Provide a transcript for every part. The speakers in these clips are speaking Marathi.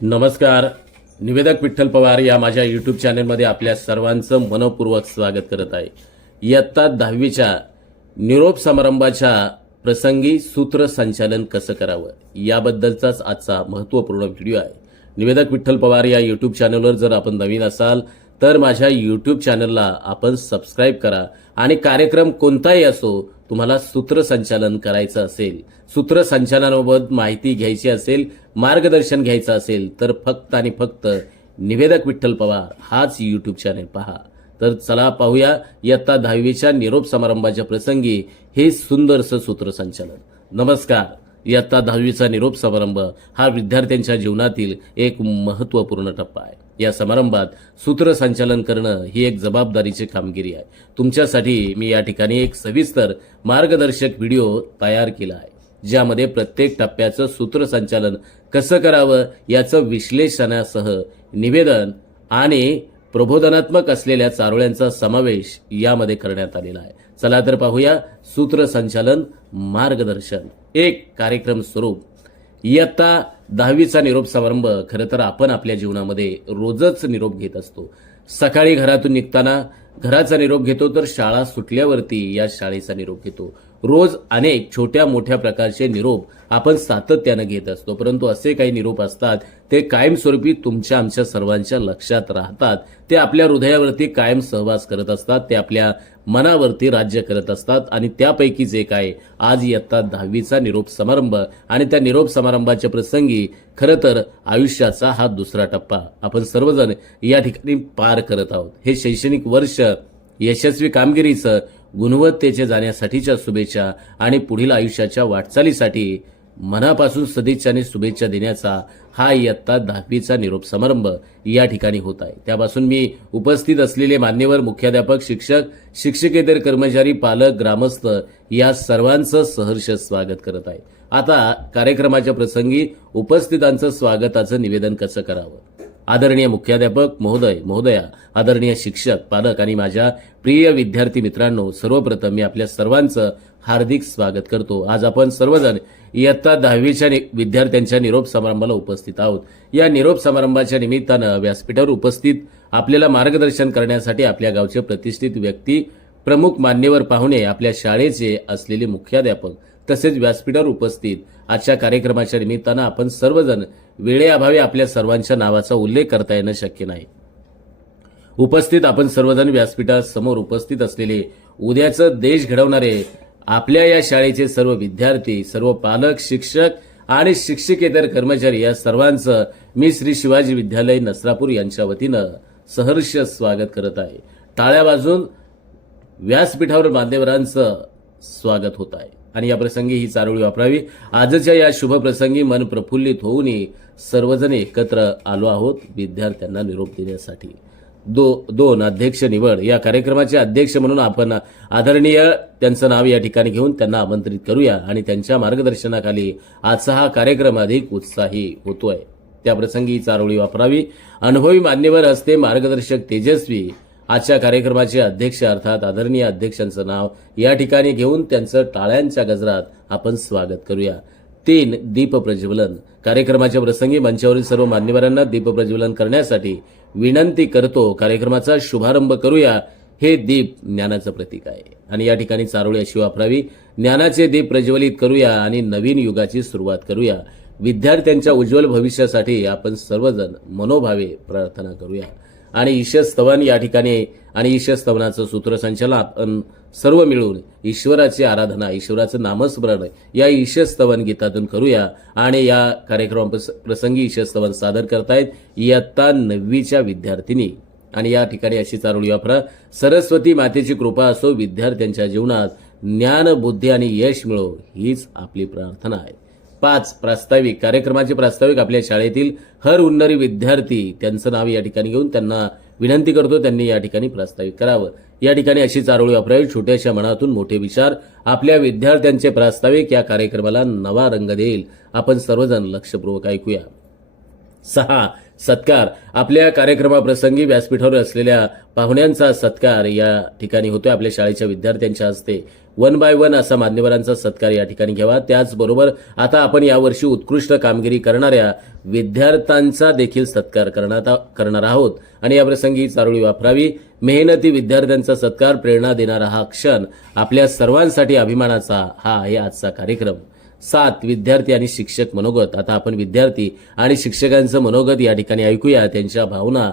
नमस्कार. निवेदक विठ्ठल पवार या माझ्या यूट्यूब चॅनलमध्ये आपल्या सर्वांचं मनपूर्वक स्वागत करत आहे. इयत्ता दहावीच्या निरोप समारंभाच्या प्रसंगी सूत्रसंचालन कसं करावं? याबद्दलचाच आजचा महत्त्वपूर्ण व्हिडिओ आहे. निवेदक विठ्ठल पवार या यूट्यूब चॅनलवर जर आपण नवीन असाल तर माझ्या यूट्यूब चॅनलला आपण सबस्क्राईब करा. आणि कार्यक्रम कोणताही असो तुम्हाला सूत्रसंचालन करायचं असेल सूत्रसंचालनाबाबत माहिती घ्यायची असेल मार्गदर्शन घ्यायचं असेल तर फक्त आणि फक्त निवेदक विठ्ठल पवार हाच यूट्यूब चॅनल पहा. तर चला पाहूया इयत्ता दहावीच्या निरोप समारंभाच्या प्रसंगी हे सुंदरसं सूत्रसंचालन. नमस्कार इयत्ता दहावीचा निरोप समारंभ हा विद्यार्थ्यांच्या जीवनातील एक महत्त्वपूर्ण टप्पा आहे. या समारंभात सूत्रसंचालन करणं ही एक जबाबदारीची कामगिरी आहे. तुमच्यासाठी मी या ठिकाणी एक सविस्तर मार्गदर्शक व्हिडिओ तयार केला आहे. ज्यामध्ये प्रत्येक टप्प्याचं सूत्रसंचालन कसं करावं याचं विश्लेषणासह निवेदन आणि प्रबोधनात्मक असलेल्या चारोळ्यांचा समावेश यामध्ये करण्यात आलेला आहे. चला तर पाहूया सूत्रसंचालन मार्गदर्शन. एक कार्यक्रम स्वरूप. इयत्ता दहावीचा निरोप समारंभ. खरं तर आपण आपल्या जीवनामध्ये रोजच निरोप घेत असतो. सकाळी घरातून निघताना घराचा निरोप घेतो तर शाळा सुटल्यावरती या शाळेचा निरोप घेतो. रोज अनेक छोट्या मोठ्या प्रकारचे निरोप आपण सातत्यानं घेत असतो. परंतु असे काही निरोप असतात ते कायमस्वरूपी तुमच्या आमच्या सर्वांच्या लक्षात राहतात. ते आपल्या हृदयावरती कायम सहवास करत असतात ते आपल्या मनावरती राज्य करत असतात आणि त्यापैकी जे काय आज इयत्ता दहावीचा निरोप समारंभ आणि त्या निरोप समारंभाच्या प्रसंगी खरं तर आयुष्याचा हा दुसरा टप्पा आपण सर्वजण या ठिकाणी पार करत आहोत. हे शैक्षणिक वर्ष यशस्वी कामगिरीचं गुणवत्तेचे जाण्यासाठीच्या शुभेच्छा आणि पुढील आयुष्याच्या वाटचालीसाठी मनापासून सदिच्छा आणि शुभेच्छा देण्याचा हा इयत्ता दहावीचा निरोप समारंभ या ठिकाणी होत आहे. त्यापासून मी उपस्थित असलेले मान्यवर मुख्याध्यापक शिक्षक शिक्षकेतर कर्मचारी पालक ग्रामस्थ या सर्वांचं सहर्ष स्वागत करत आहे. आता कार्यक्रमाच्या प्रसंगी उपस्थितांचं स्वागताचं निवेदन कसं करावं? आदरणीय मुख्याध्यापक महोदय महोदया आदरणीय शिक्षक पालक आणि माझ्या प्रिय विद्यार्थी मित्रांनो सर्वप्रथम मी आपल्या सर्वांचं हार्दिक स्वागत करतो. आज आपण सर्वजण इयत्ता दहावीच्या नि- विद्यार्थ्यांच्या निरोप समारंभाला उपस्थित आहोत. या निरोप समारंभाच्या निमित्तानं व्यासपीठावर उपस्थित आपल्याला मार्गदर्शन करण्यासाठी आपल्या गावचे प्रतिष्ठित व्यक्ती प्रमुख मान्यवर पाहुणे आपल्या शाळेचे असलेले मुख्याध्यापक तसेच व्यासपीठावर उपस्थित आजच्या कार्यक्रमाच्या निमित्तानं आपण सर्वजण वेळेअभावी आपल्या सर्वांच्या नावाचा उल्लेख करता येणं शक्य नाही. उपस्थित आपण सर्वजण व्यासपीठासमोर उपस्थित असलेले उद्याचं देश घडवणारे आपल्या या शाळेचे सर्व विद्यार्थी सर्व पालक शिक्षक आणि शिक्षकेतर कर्मचारी या सर्वांचं मी श्री शिवाजी विद्यालय नसरापूर यांच्या वतीनं सहर्ष स्वागत करत आहे. टाळ्या वाजून व्यासपीठावर मान्यवरांचं स्वागत होत आहे. आणि या प्रसंगी ही चारोळी वापरावी. आजच्या या शुभप्रसंगी मन प्रफुल्लित होऊनही सर्वजण एकत्र आलो आहोत विद्यार्थ्यांना निरोप देण्यासाठी. दो दोन अध्यक्ष निवड. या कार्यक्रमाचे अध्यक्ष म्हणून आपण आदरणीय त्यांचं नाव या ठिकाणी घेऊन त्यांना आमंत्रित करूया आणि त्यांच्या मार्गदर्शनाखाली आजचा हा कार्यक्रम अधिक उत्साही होतोय. त्या प्रसंगी चारोळी वापरावी. अनुभवी मान्यवर असते मार्गदर्शक तेजस्वी. आजच्या कार्यक्रमाचे अध्यक्ष अर्थात आदरणीय अध्यक्षांचं नाव या ठिकाणी घेऊन त्यांचं टाळ्यांच्या गजरात आपण स्वागत करूया. तीन दीप प्रज्वलन कार्यक्रमाच्या प्रसंगी मंचावरील सर्व मान्यवरांना दीपप्रज्वलन करण्यासाठी विनंती करतो. कार्यक्रमाचा शुभारंभ करूया. हे दीप ज्ञानाचं प्रतीक आहे. आणि या ठिकाणी चारोळी अशी वापरावी. ज्ञानाचे दीप प्रज्वलित करूया आणि नवीन युगाची सुरुवात करूया. विद्यार्थ्यांच्या उज्ज्वल भविष्यासाठी आपण सर्वजण मनोभावे प्रार्थना करूया. आणि ईशस्तवन या ठिकाणी आणि ईशस्तवनाचं सूत्रसंचलन सर्व मिळून ईश्वराची आराधना ईश्वराचं नामस्मरण या ईशस्तवन गीतातून करूया. आणि या कार्यक्रम प्रसंगी ईशस्तवन सादर करतायत इयत्ता नववीच्या विद्यार्थिनी. आणि या ठिकाणी अशी चारोळी वापरा. सरस्वती मातेची कृपा असो विद्यार्थ्यांच्या जीवनात ज्ञान बुद्धी आणि यश मिळो हीच आपली प्रार्थना आहे. पाच प्रास्ताविक कार्यक्रमाचे प्रास्ताविक आपल्या शाळेतील हर उन्नरी विद्यार्थी त्यांचं नाव या ठिकाणी घेऊन त्यांना विनंती करतो त्यांनी या ठिकाणी प्रास्ताविक करावं. या ठिकाणी अशी चारोळी वापरावी छोट्याशा मनातून मोठे विचार आपल्या विद्यार्थ्यांचे प्रास्ताविक या कार्यक्रमाला नवा रंग देईल. आपण सर्वजण लक्षपूर्वक ऐकूया. सहा सत्कार. आपल्या कार्यक्रमाप्रसंगी व्यासपीठावर असलेल्या पाहुण्यांचा सत्कार या ठिकाणी होतोय. आपल्या शाळेच्या विद्यार्थ्यांच्या हस्ते वन बाय वन असा मान्यवरांचा सत्कार या ठिकाणी घ्यावा. त्याचबरोबर आता आपण यावर्षी उत्कृष्ट कामगिरी करणाऱ्या विद्यार्थ्यांचा देखील सत्कार करणार आहोत. आणि याप्रसंगी चारोळी वापरावी. मेहनती विद्यार्थ्यांचा सत्कार प्रेरणा देणारा हा क्षण आपल्या सर्वांसाठी अभिमानाचा हा आहे आजचा कार्यक्रम. सात विद्यार्थी आणि शिक्षक मनोगत. आता आपण विद्यार्थी आणि शिक्षकांचं मनोगत या ठिकाणी ऐकूया. त्यांच्या भावना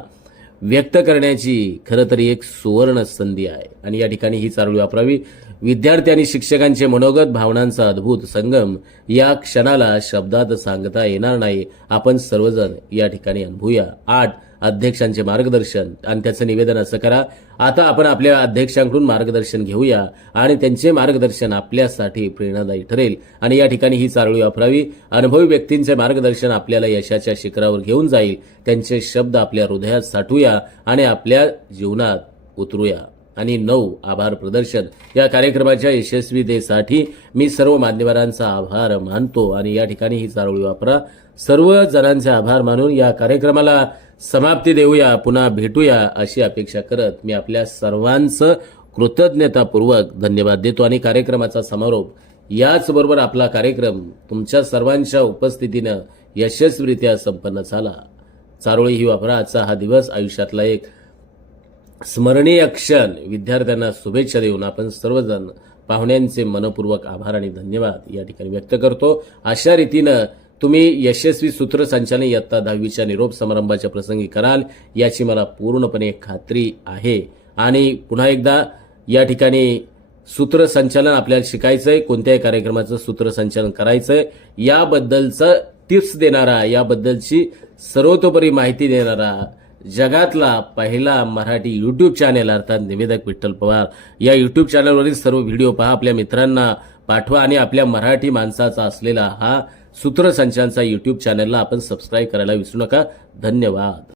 व्यक्त करण्याची खरं तर एक सुवर्ण संधी आहे. आणि या ठिकाणी ही चारोळी वापरावी. विद्यार्थी आणि शिक्षकांचे मनोगत भावनांचा अद्भुत संगम या क्षणाला शब्दात सांगता येणार नाही. आपण सर्वजण या ठिकाणी अनुभूया आठ अध्यक्षांचे मार्गदर्शन. आणि त्याचं निवेदन असं करा आता आपण आपल्या अध्यक्षांकडून मार्गदर्शन घेऊया आणि त्यांचे मार्गदर्शन आपल्यासाठी प्रेरणादायी ठरेल. आणि या ठिकाणी ही चारोळी वापरावी. अनुभवी व्यक्तींचे मार्गदर्शन आपल्याला यशाच्या शिखरावर घेऊन जाईल. त्यांचे शब्द आपल्या हृदयात साठवूया आणि आपल्या जीवनात उतरूया. आणि नऊ आभार प्रदर्शन. या कार्यक्रमाच्या यशस्वीतेसाठी मी सर्व मान्यवरांचा आभार मानतो. आणि या ठिकाणी ही चारोळी वापरा. सर्व जणांचे आभार मानून या कार्यक्रमाला समाप्ती देऊया. पुन्हा भेटूया अशी अपेक्षा करत मी आपल्या सर्वांचं कृतज्ञतापूर्वक धन्यवाद देतो. आणि कार्यक्रमाचा समारोप याचबरोबर आपला कार्यक्रम तुमच्या सर्वांच्या उपस्थितीनं यशस्वीरित्या संपन्न झाला. चारोळी ही वापरा. आजचा हा दिवस आयुष्यातला एक स्मरणीय क्षण. विद्यार्थ्यांना शुभेच्छा देऊन आपण सर्वजण पाहुण्यांचे मनपूर्वक आभार आणि धन्यवाद या ठिकाणी व्यक्त करतो. अशा रीतीनं तुम्ही यशस्वी सूत्रसंचालन इयत्ता दहावीच्या निरोप समारंभाच्या प्रसंगी कराल याची मला पूर्णपणे खात्री आहे. आणि पुन्हा एकदा या ठिकाणी सूत्रसंचालन आपल्याला शिकायचं आहे कोणत्याही कार्यक्रमाचं सूत्रसंचालन करायचं आहे याबद्दलचं टिप्स देणारा याबद्दलची सर्वतोपरी माहिती देणारा जगातला पहिला मराठी यूट्यूब चॅनेल अर्थात निवेदक विठ्ठल पवार. या यूट्यूब चॅनलवरील सर्व व्हिडिओ पहा. आपल्या मित्रांना पाठवा आणि आपल्या मराठी माणसाचा असलेला हा सूत्रसंचांचा यूट्यूब चॅनलला आपण सबस्क्राईब करायला विसरू नका. धन्यवाद.